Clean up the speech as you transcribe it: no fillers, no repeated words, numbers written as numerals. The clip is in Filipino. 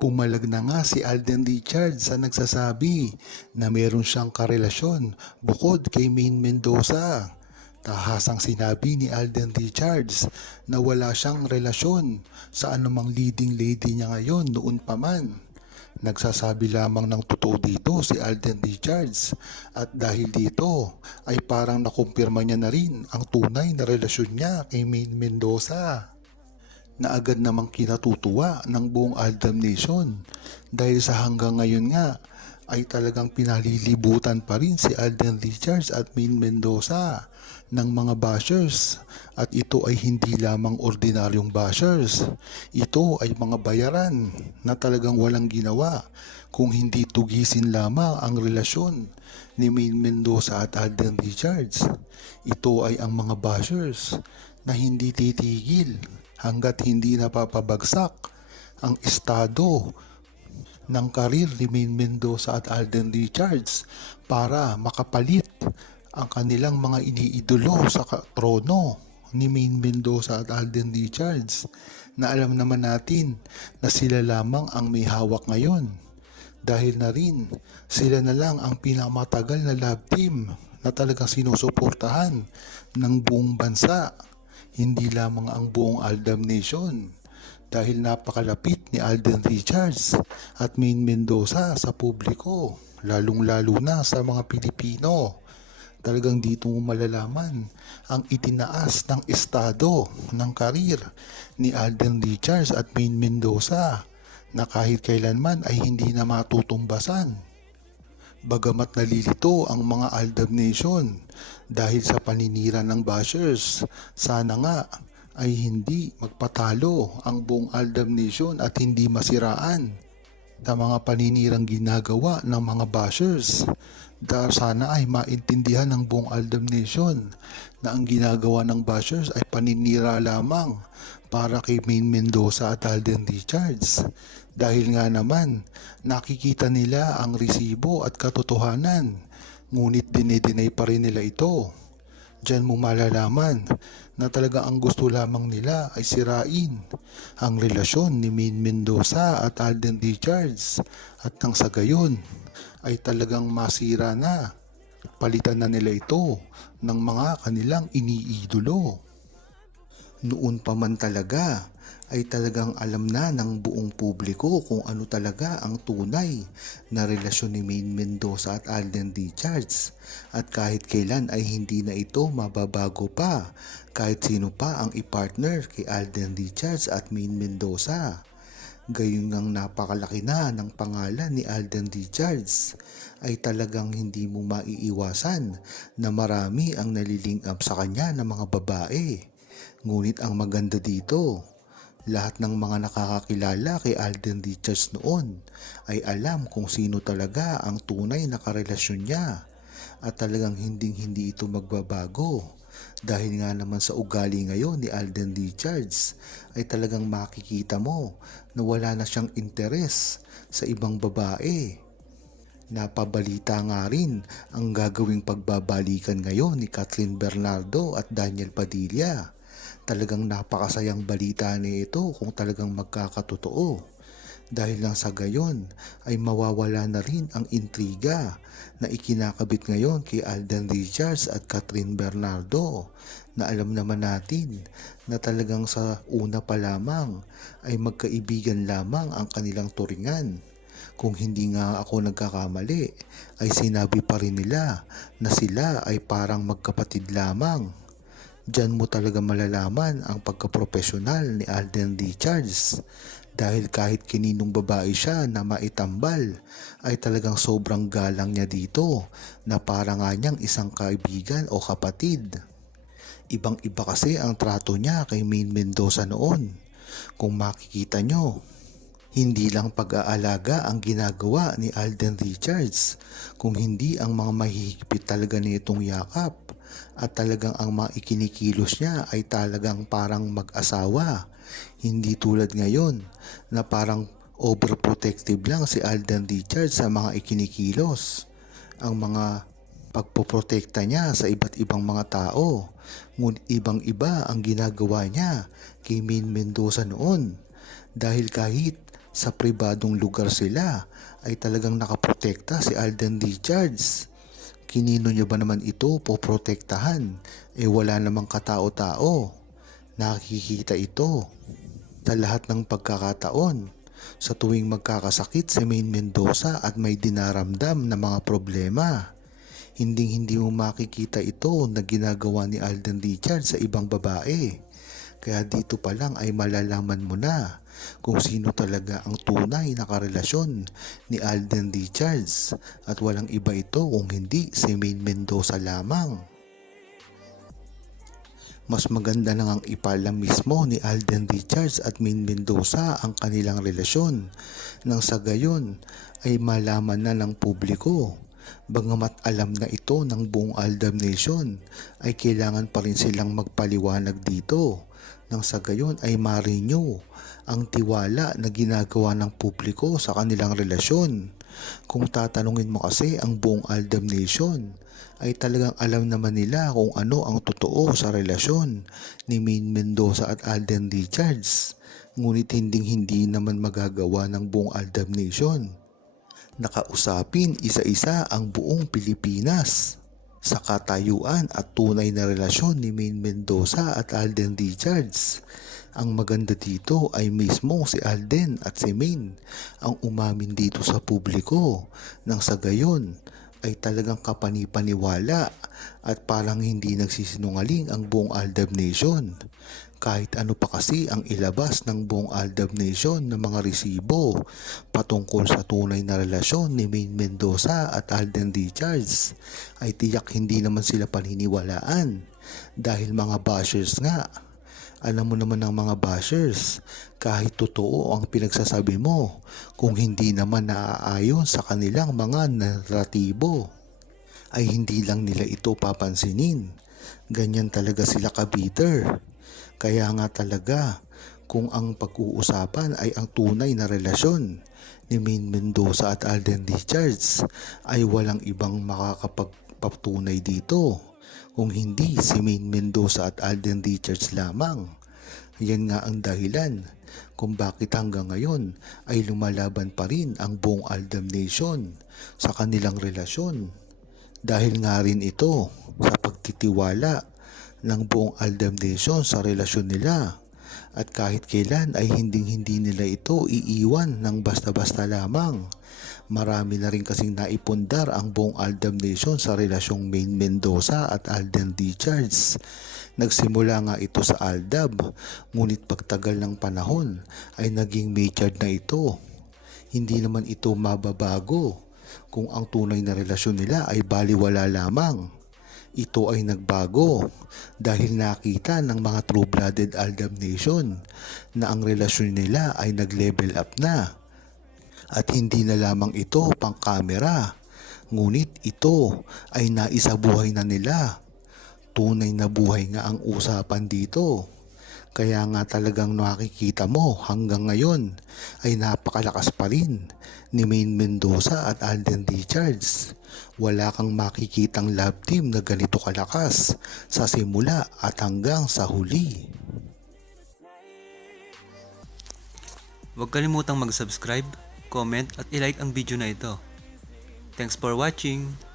Pumalag na nga si Alden Richards sa nagsasabi na meron siyang karelasyon bukod kay Maine Mendoza. Tahasang sinabi ni Alden Richards na wala siyang relasyon sa anumang leading lady niya ngayon noon pa man. Nagsasabi lamang ng totoo dito si Alden Richards at dahil dito ay parang nakumpirma niya na rin ang tunay na relasyon niya kay Maine Mendoza na agad namang kinatutuwa ng buong Aldam Nation dahil sa hanggang ngayon nga ay talagang pinalilibutan pa rin si Alden Richards at Maine Mendoza ng mga bashers at ito ay hindi lamang ordinaryong bashers. Ito ay mga bayaran na talagang walang ginawa kung hindi tugisin lamang ang relasyon ni Maine Mendoza at Alden Richards. Ito ay ang mga bashers na hindi titigil hanggat hindi napapabagsak ang estado ng karir ni Maine Mendoza at Alden Richards para makapalit ang kanilang mga iniidolo sa trono ni Maine Mendoza at Alden Richards na alam naman natin na sila lamang ang may hawak ngayon dahil na rin sila na lang ang pinamatagal na love team na talagang sinusuportahan ng buong bansa, hindi lamang ang buong Aldam Nation dahil napakalapit ni Alden Richards at Maine Mendoza sa publiko, lalong-lalo na sa mga Pilipino. Talagang dito mo malalaman ang itinaas ng estado ng karir ni Alden Richards at Maine Mendoza na kahit kailanman ay hindi na matutumbasan. Bagamat nalilito ang mga Aldab Nation dahil sa paninira ng bashers, sana nga ay hindi magpatalo ang buong Aldab Nation at hindi masiraan sa mga paninirang ginagawa ng mga bashers. Dahil sana ay maintindihan ng buong Aldab Nation na ang ginagawa ng bashers ay paninira lamang para kay Maine Mendoza at Alden Richards. Dahil nga naman nakikita nila ang resibo at katotohanan, ngunit dinideny pa rin nila ito. Diyan mo malalaman na talaga ang gusto lamang nila ay sirain ang relasyon ni Maine Mendoza at Alden Richards at nang sa gayon ay talagang masira na. Palitan na nila ito ng mga kanilang iniidolo. Noon pa man talaga ay talagang alam na ng buong publiko kung ano talaga ang tunay na relasyon ni Maine Mendoza at Alden Richards at kahit kailan ay hindi na ito mababago pa kahit sino pa ang ipartner kay Alden Richards at Maine Mendoza. Gayon ngang napakalaki na ng pangalan ni Alden Richards ay talagang hindi mo maiiwasan na marami ang nalilingap sa kanya ng mga babae. Ngunit ang maganda dito, lahat ng mga nakakakilala kay Alden Richards noon ay alam kung sino talaga ang tunay na karelasyon niya at talagang hindi ito magbabago. Dahil nga naman sa ugali ngayon ni Alden Richards ay talagang makikita mo na wala na siyang interes sa ibang babae. Napabalita nga rin ang gagawing pagbabalikan ngayon ni Catherine Bernardo at Daniel Padilla. Talagang napakasayang balita ni ito kung talagang magkakatotoo. Dahil lang sa gayon ay mawawala na rin ang intriga na ikinakabit ngayon kay Alden Richards at Catherine Bernardo na alam naman natin na talagang sa una pa lamang ay magkaibigan lamang ang kanilang turingan. Kung hindi nga ako nagkakamali ay sinabi pa rin nila na sila ay parang magkapatid lamang. Diyan mo talaga malalaman ang pagkaprofesional ni Alden Richards dahil kahit kininong babae siya na maitambal ay talagang sobrang galang niya dito na para nga niyang isang kaibigan o kapatid. Ibang-iba kasi ang trato niya kay Maine Mendoza noon. Kung makikita nyo, hindi lang pag-aalaga ang ginagawa ni Alden Richards, kung hindi ang mga mahihigpit talaga nitong yakap at talagang ang mga ikinikilos niya ay talagang parang mag-asawa. Hindi tulad ngayon na parang overprotective lang si Alden Richards sa mga ikinikilos. Ang mga pagpoprotekta niya sa iba't ibang mga tao. Ngunit ibang-iba ang ginagawa niya kay Maine Mendoza noon. Dahil kahit sa pribadong lugar sila ay talagang nakaprotekta si Alden Richards. Kinino niya ba naman ito poprotektahan? Wala namang katao-tao. Nakikita ito sa lahat ng pagkakataon. Sa tuwing magkakasakit si Maine Mendoza at may dinaramdam na mga problema, hindi mo makikita ito na ginagawa ni Alden Richards sa ibang babae. Kaya dito pa lang ay malalaman mo na kung sino talaga ang tunay na karelasyon ni Alden Richards, at walang iba ito kung hindi si Maine Mendoza lamang. Mas maganda na ngang ipalam mismo ni Alden Richards at Maine Mendoza ang kanilang relasyon nang sa gayon ay malaman na ng publiko. Bagamat alam na ito ng buong Aldab Nation, ay kailangan pa rin silang magpaliwanag dito nang sa gayon ay ma-renew ang tiwala na ginagawa ng publiko sa kanilang relasyon. Kung tatanungin mo kasi ang buong Aldab Nation, ay talagang alam naman nila kung ano ang totoo sa relasyon ni Maine Mendoza at Alden Richards. Ngunit hindi naman magagawa ng buong Aldab Nation nakausapin isa-isa ang buong Pilipinas sa katayuan at tunay na relasyon ni Maine Mendoza at Alden Richards. Ang maganda dito ay mismo si Alden at si Maine ang umamin dito sa publiko, nang sa gayon ay talagang kapanipaniwala at parang hindi nagsisinungaling ang buong Aldab Nation. Kahit ano pa kasi ang ilabas ng buong Aldab Nation ng mga resibo patungkol sa tunay na relasyon ni Maine Mendoza at Alden Richards, ay tiyak hindi naman sila paniniwalaan dahil mga bashers nga. Alam mo naman ng mga bashers, kahit totoo ang pinagsasabi mo, kung hindi naman naaayon sa kanilang mga naratibo, ay hindi lang nila ito papansinin. Ganyan talaga sila ka-bitter. Kaya nga talaga, kung ang pag-uusapan ay ang tunay na relasyon ni Maine Mendoza at Alden Richards, ay walang ibang makakapagpatunay dito kung hindi si Maine Mendoza at Alden Richards lamang. Yan nga ang dahilan kung bakit hanggang ngayon ay lumalaban pa rin ang buong Aldab Nation sa kanilang relasyon. Dahil nga rin ito sa pagtitiwala ng buong Aldab Nation sa relasyon nila, at kahit kailan ay hindi nila ito iiwan ng basta-basta lamang. Marami na rin kasing naipundar ang buong Aldab Nation sa relasyong Maine Mendoza at Alden Richards. Nagsimula nga ito sa Aldab, ngunit pagtagal ng panahon ay naging matured na ito. Hindi naman ito mababago kung ang tunay na relasyon nila ay baliwala lamang. Ito ay nagbago dahil nakita ng mga true-blooded Aldab Nation na ang relasyon nila ay nag-level up na. At hindi na lamang ito pang kamera, ngunit ito ay naisabuhay na nila. Tunay na buhay nga ang usapan dito. Kaya nga talagang nakikita mo hanggang ngayon ay napakalakas pa rin ni Maine Mendoza at Alden Richards. Wala kang makikitang love team na ganito kalakas sa simula at hanggang sa huli. Huwag kalimutang mag-subscribe, comment at ilike ang video na ito. Thanks for watching!